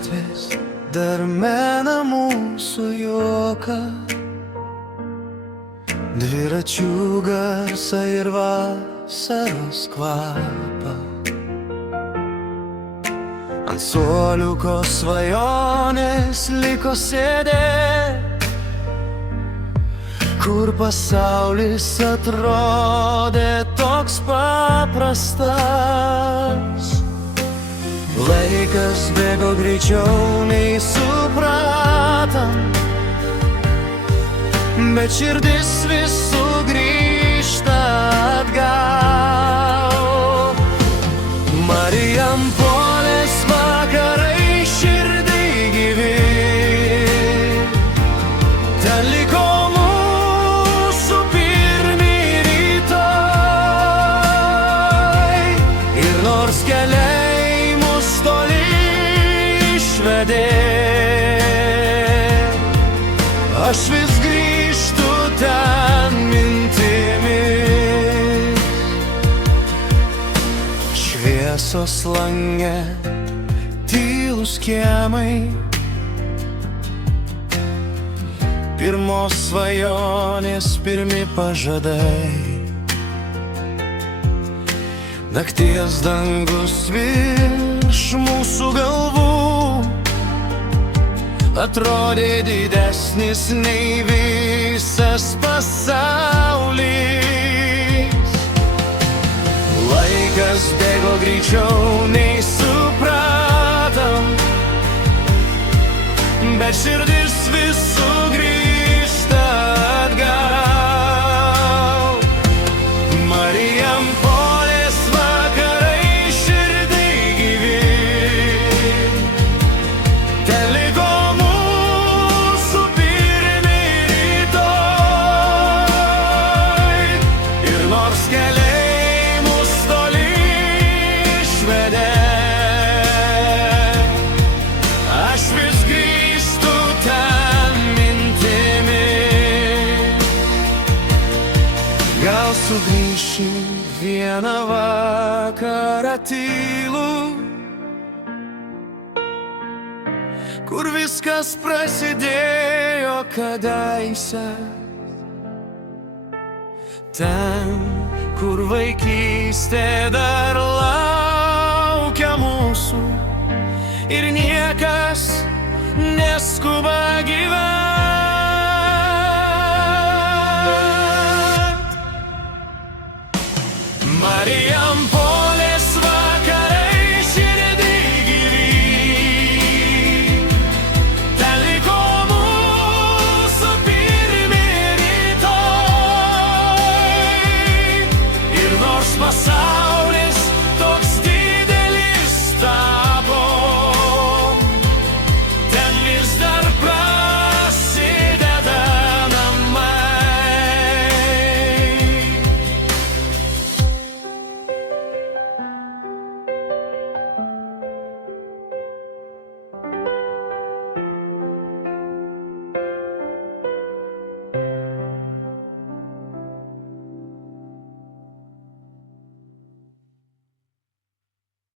gatvės dar mena mūsų juoką, dviračių garsą ir vasaros kvapą. Ant suoliuko svajonės liko sėdėt, kur pasaulis atrodė toks paprastas. Laikas bėgo greičiau nei supratom, bet širdis vis sugrįžta atgal. Marijampolės vakarai širdį gyvi, ten liko mūsų pirmi rytai. Ir nors keliai mus toli išvedė, aš vis grįžtu ten mintimis. Šviesos lange, tylūs kiemai, pirmos svajonės, pirmi pažadai. Nakties dangus virš mūsų galvų atrodė didesnis nei visas pasaulis. Laikas bėgo greičiau nei supratom, bet širdis vis sugrįžta atgal. Marijampolės vakarai širdį gyvi, ten liko mūsų pirmi rytai. Ir nors keliai mus toli išvedė, aš vis grįžtu ten mintimis. Gal sugrįši vieną vakarą tylų, kur viskas prasidėjo kadaise. Ten, kur vaikystė dar laukia mūsų ir niekas neskuba gyventi.